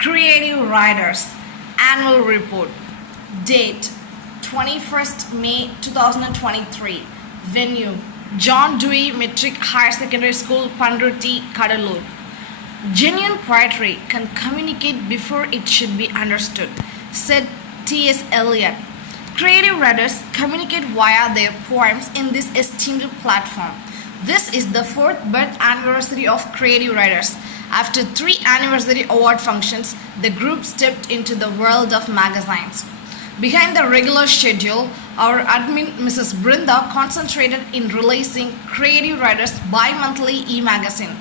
Creative Writers Annual Report. Date 21st May 2023. Venue John Dewey Metric Higher Secondary School, Pandruti, Kadalur. Genuine poetry can communicate before it should be understood, said T.S. Eliot. Creative writers communicate via their poems in this esteemed platform. This is the fourth birth anniversary of Creative Writers. After 3 anniversary award functions, the group stepped into the world of magazines. Behind the regular schedule, our admin Mrs. Brinda concentrated in releasing Creative Writers bi-monthly e-magazine.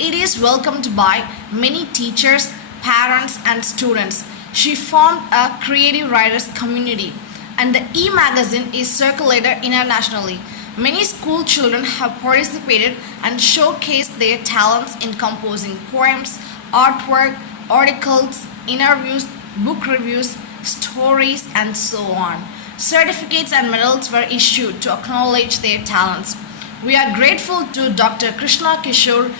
It is welcomed by many teachers, parents and students. She formed a Creative Writers community, and the e-magazine is circulated internationally. Many school children have participated and showcased their talents in composing poems, artwork, articles, interviews, book reviews, stories, and so on. Certificates and medals were issued to acknowledge their talents. We are grateful to Dr. Krishna Kishore,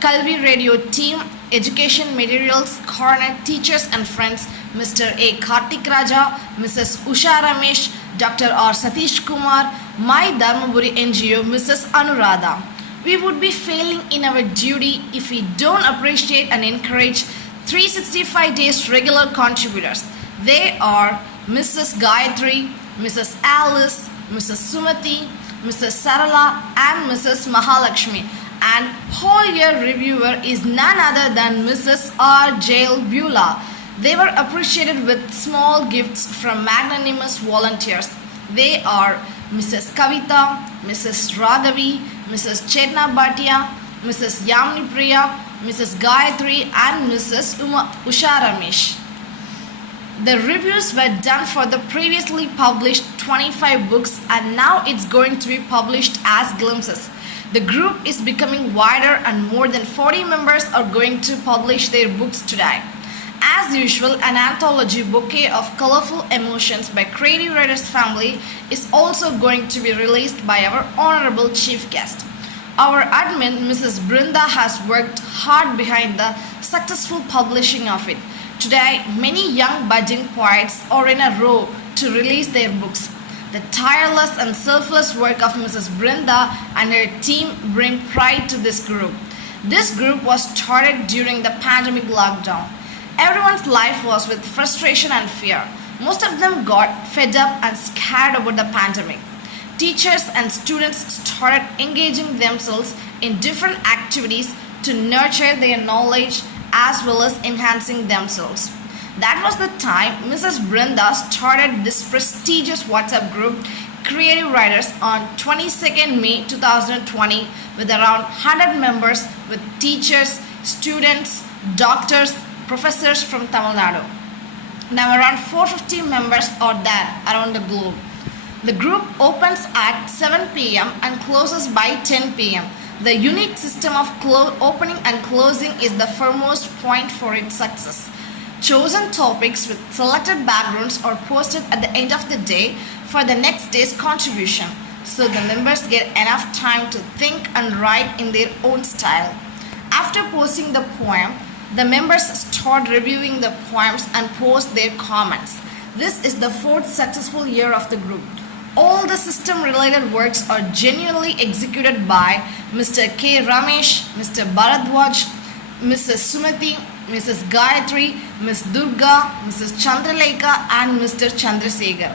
Kalvi Radio team, Education Materials Corner teachers and friends, Mr. A. Kartik Raja, Mrs. Usha Ramesh, Dr. R. Satish Kumar, my Dharmaburi NGO, Mrs. Anuradha. We would be failing in our duty if we don't appreciate and encourage 365 days regular contributors. They are Mrs. Gayatri, Mrs. Alice, Mrs. Sumati, Mrs. Sarala, and Mrs. Mahalakshmi. And whole year reviewer is none other than Mrs. R. Jail Beulah. They were appreciated with small gifts from magnanimous volunteers. They are Mrs. Kavita, Mrs. Raghavi, Mrs. Chetna Bhatia, Mrs. Yamni Priya, Mrs. Gayatri, and Mrs. Usha Ramesh. The reviews were done for the previously published 25 books, and now it's going to be published as glimpses. The group is becoming wider and more than 40 members are going to publish their books today. As usual, an anthology bouquet of colorful emotions by Creative Writers family is also going to be released by our honorable chief guest. Our admin, Mrs. Brinda, has worked hard behind the successful publishing of it. Today, many young budding poets are in a row to release their books. The tireless and selfless work of Mrs. Brinda and her team bring pride to this group. This group was started during the pandemic lockdown. Everyone's life was with frustration and fear. Most of them got fed up and scared about the pandemic. Teachers and students started engaging themselves in different activities to nurture their knowledge as well as enhancing themselves. That was the time Mrs. Brinda started this prestigious WhatsApp group, Creative Writers, on 22nd May 2020 with around 100 members with teachers, students, doctors, professors from Tamil Nadu. Now around 450 members are there around the globe. The group opens at 7 p.m. and closes by 10 p.m. The unique system of opening and closing is the foremost point for its success. Chosen topics with selected backgrounds are posted at the end of the day for the next day's contribution, so the members get enough time to think and write in their own style. After posting the poem, the members start reviewing the poems and post their comments. This is the 4th successful year of the group. All the system-related works are genuinely executed by Mr. K. Ramesh, Mr. Bharadwaj, Mrs. Sumati, Mrs. Gayatri, Ms. Durga, Mrs. Chandralekha, and Mr. Chandrasekhar.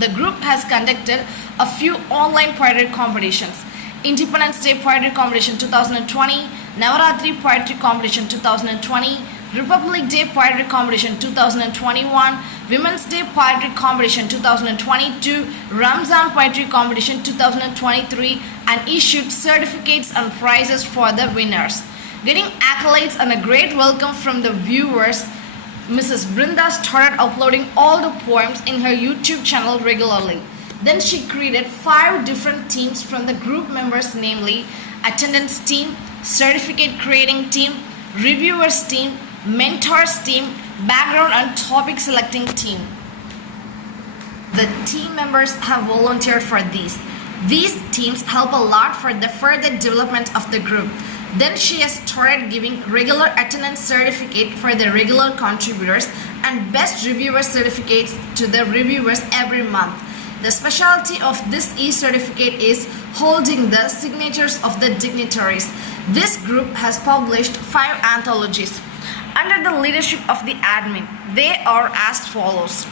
The group has conducted a few online poetry competitions: Independence Day Poetry Competition 2020, Navaratri Poetry Competition 2020, Republic Day Poetry Competition 2021, Women's Day Poetry Competition 2022, Ramzan Poetry Competition 2023, and issued certificates and prizes for the winners. Getting accolades and a great welcome from the viewers, Mrs. Brinda started uploading all the poems in her YouTube channel regularly. Then she created 5 different teams from the group members, namely attendance team, certificate creating team, reviewers team, mentors team, background and topic selecting team. The team members have volunteered for these. These teams help a lot for the further development of the group. Then she has started giving regular attendance certificate for the regular contributors and best reviewer certificates to the reviewers every month. The specialty of this e-certificate is holding the signatures of the dignitaries. This group has published 5 anthologies. Under the leadership of the admin, they are as follows: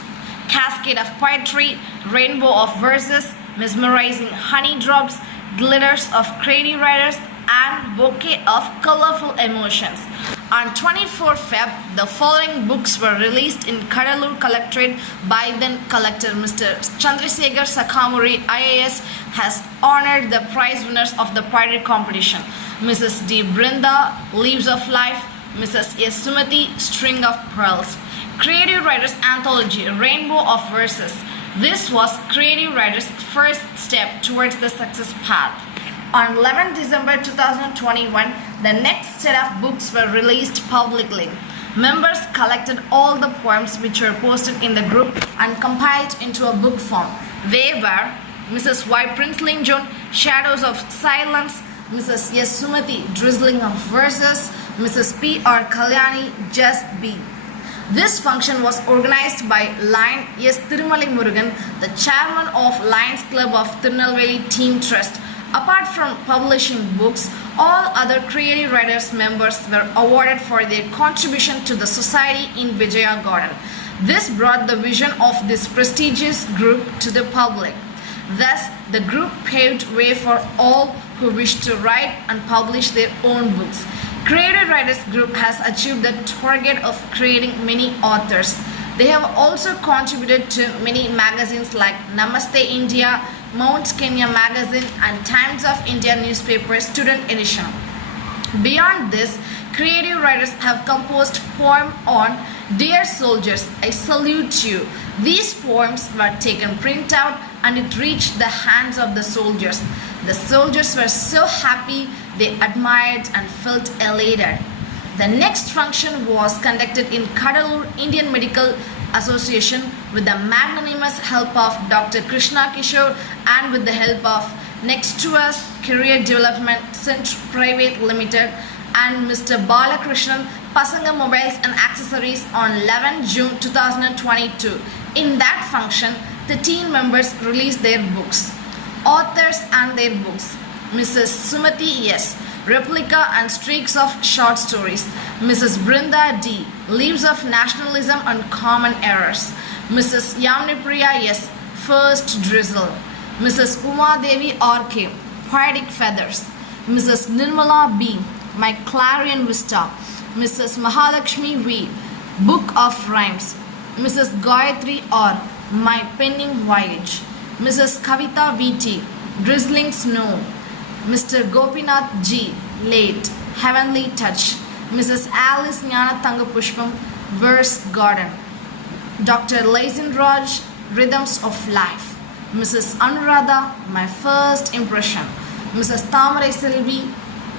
Cascade of Poetry, Rainbow of Verses, Mesmerizing Honey Drops, Glitters of Creative Writers, and Bouquet of Colorful Emotions. On 24 Feb, the following books were released in Kadalur Collectorate by then Collector Mr. Chandrasekhar Sakamuri IAS has honored the prize winners of the poetry competition. Mrs. D. Brinda, Leaves of Life, Mrs. S. Sumati, String of Pearls. Creative Writers Anthology, Rainbow of Verses. This was Creative Writers' first step towards the success path. On 11 December 2021, the next set of books were released publicly. Members collected all the poems which were posted in the group and compiled into a book form. They were Mrs. Y. Princeling John, Shadows of Silence, Mrs. S. Sumati, Drizzling of Verses, Mrs. P. R. Kalyani, Just Be. This function was organized by Lion S. Tirumali Murugan, the chairman of Lions Club of Tirunelveli Team Trust. Apart from publishing books, all other Creative Writers members were awarded for their contribution to the society in Vijaya Garden. This brought the vision of this prestigious group to the public. Thus, the group paved way for all who wish to write and publish their own books. Creative Writers Group has achieved the target of creating many authors. They have also contributed to many magazines like Namaste India, Mount Kenya Magazine, and Times of India newspaper student edition. Beyond this, Creative Writers have composed poem on Dear Soldiers, I Salute You. These poems were taken print out and it reached the hands of the soldiers. The soldiers were so happy, they admired and felt elated. The next function was conducted in Kadalur Indian Medical Association with the magnanimous help of Dr. Krishna Kishore and with the help of Next to Us Career Development Center Private Limited and Mr. Balakrishnan Pasanga Mobiles and Accessories on 11 June 2022. In that function, 13 members released their books. Authors and their books: Mrs. Sumati S. Replica and Streaks of Short Stories. Mrs. Brinda D. Leaves of Nationalism and Common Errors. Mrs. Yamnipriya S. First Drizzle. Mrs. Uma Devi R.K. Poetic Feathers. Mrs. Nirmala B. My Clarion Vista. Mrs. Mahalakshmi V. Book of Rhymes. Mrs. Gayatri R. My Penning Voyage. Mrs. Kavita V.T. Drizzling Snow. Mr. Gopinath G. Late, Heavenly Touch. Mrs. Alice Jnana Tangapushpam, Verse Garden. Dr. Lazin Raj, Rhythms of Life. Mrs. Anuradha, My First Impression. Mrs. Tamarai Selvi,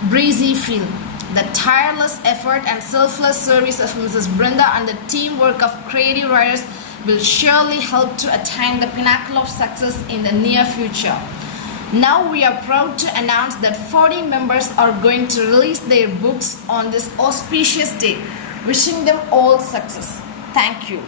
Breezy Feel. The tireless effort and selfless service of Mrs. Brinda and the teamwork of Creative Writers will surely help to attain the pinnacle of success in the near future. Now we are proud to announce that 40 members are going to release their books on this auspicious day. Wishing them all success. Thank you.